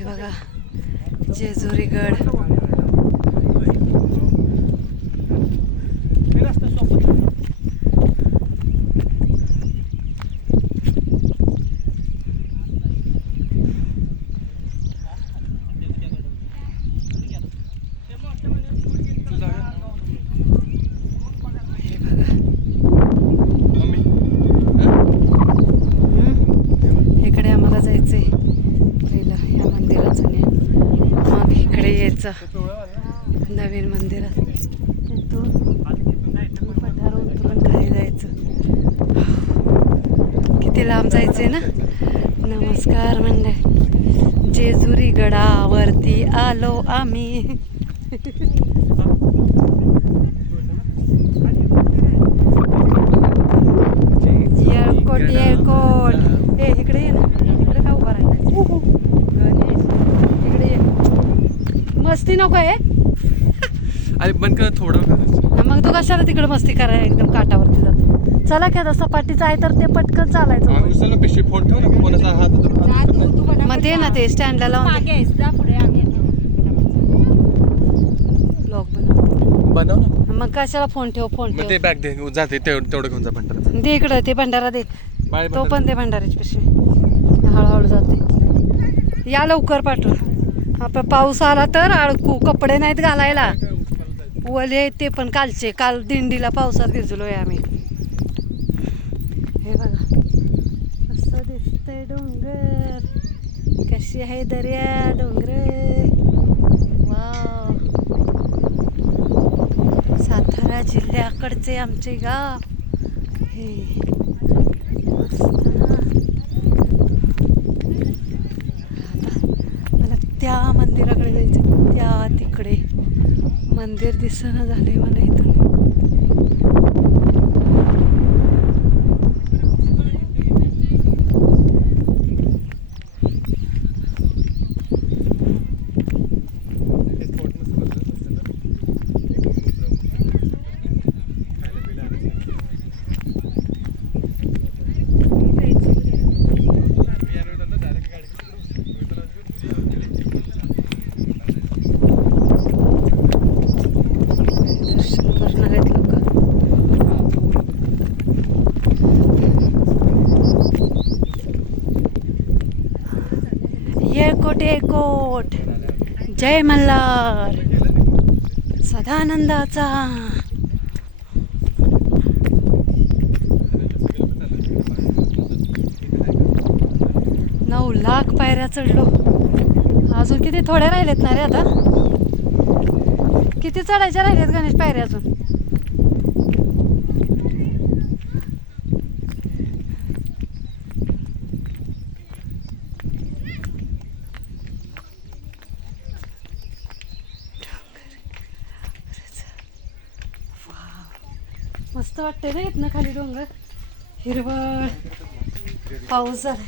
हे बघा जेजुरी गड इकडे नवीन मंदिरात. तिथून पठार उतरून खाली जायचं किती लांब जायचे ना? नमस्कार मंडळ. जेजुरी गडावरती आलो आम्ही येळकोट येळकोट ए इकडे ये ना इकडे का उभा राहिला गणेश इकडे ये मस्ती नको आहे? अरे बंद कर थोडं मग तू कशाला तिकडे मस्ती करायला एकदम काटावरती जातो? चला की सपाटीचं आहे तर ते पटकन चालायचं. फोन ठेव ना कोणाचा हात हात- मग ते ना ते स्टँडला लावून ब्लॉग बनव. मग कशाला फोन ठेव फोन मग ते ठेव बॅग दे जाते तेवढं तेवढं घेऊन जा भंडारा दे इकडं ते भंडारा दे. तो पण ते भंडाऱ्याची पिशवी. हळूहळू जाते. या लवकर पाठवून आपण पाऊस आला तर अडकू. कपडे नाहीत घालायला. ओले आहेत ते पण कालचे. काल दिंडीला पावसात भिजलोय आम्ही. हे बघा. असं दिसतंय डोंगर. कशी आहे दर्या डोंगर? वाव. सातारा जिल्ह्याकडचे आमचे गाव. हे मस्त ना. आता मला त्या मंदिराकडे जायचं त्या तिकडे. मंदिर दिसणं झाले मला इथून. एकोट एकोट जय मल्हार. सदानंदाचा. नऊ लाख पायऱ्या चढलो. अजून किती थोड्या राहिलेत ना रे आता? किती चढायच्या राहिल्यात गणेश पायऱ्या अजून? मस्त वाटते ना इथनं खाली डोंगर? हिरवळ. पाऊस झाला